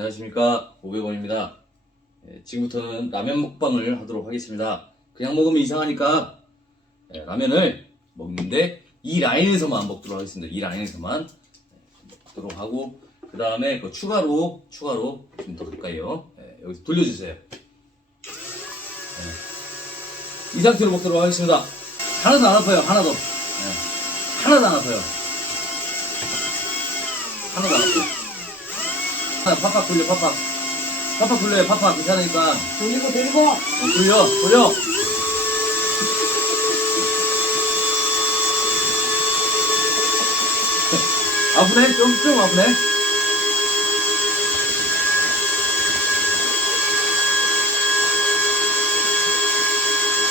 안녕하십니까. 500원입니다. 지금부터는 라면 먹방을 하도록 하겠습니다. 그냥 먹으면 이상하니까 예, 라면을 먹는데 이 라인에서만 먹도록 하겠습니다. 이 라인에서만. 예, 먹도록 하고 그 다음에 그 추가로 추가로 좀 더 가까이요. 예, 여기서 돌려주세요. 예. 이 상태로 먹도록 하겠습니다. 하나도 안 아파요. 하나도. 예. 하나도 안 아파요. 하나도 안 아파요 아, 팍팍 돌려 팍팍. 팍팍 돌려요 팍팍. 괜찮으니까. 돌리고 돌리고. 어, 돌려 돌려. 아프네? 좀좀 아프네?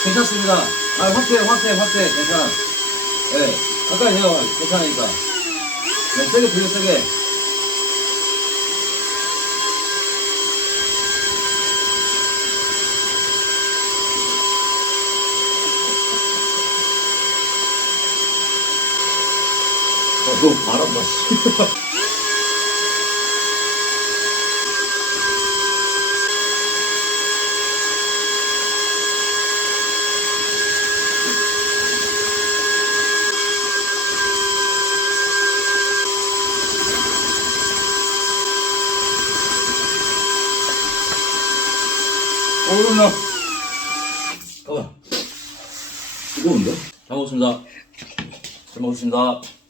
괜찮습니다. 아 확대 확대 확대 괜찮아. 예 가까이 해요 괜찮으니까. 네 세게 돌려 세게 어, 너무 바란다, 씨. 어, 나. 가봐. 뜨거운데? 잘 먹었습니다. 잘 먹었습니다.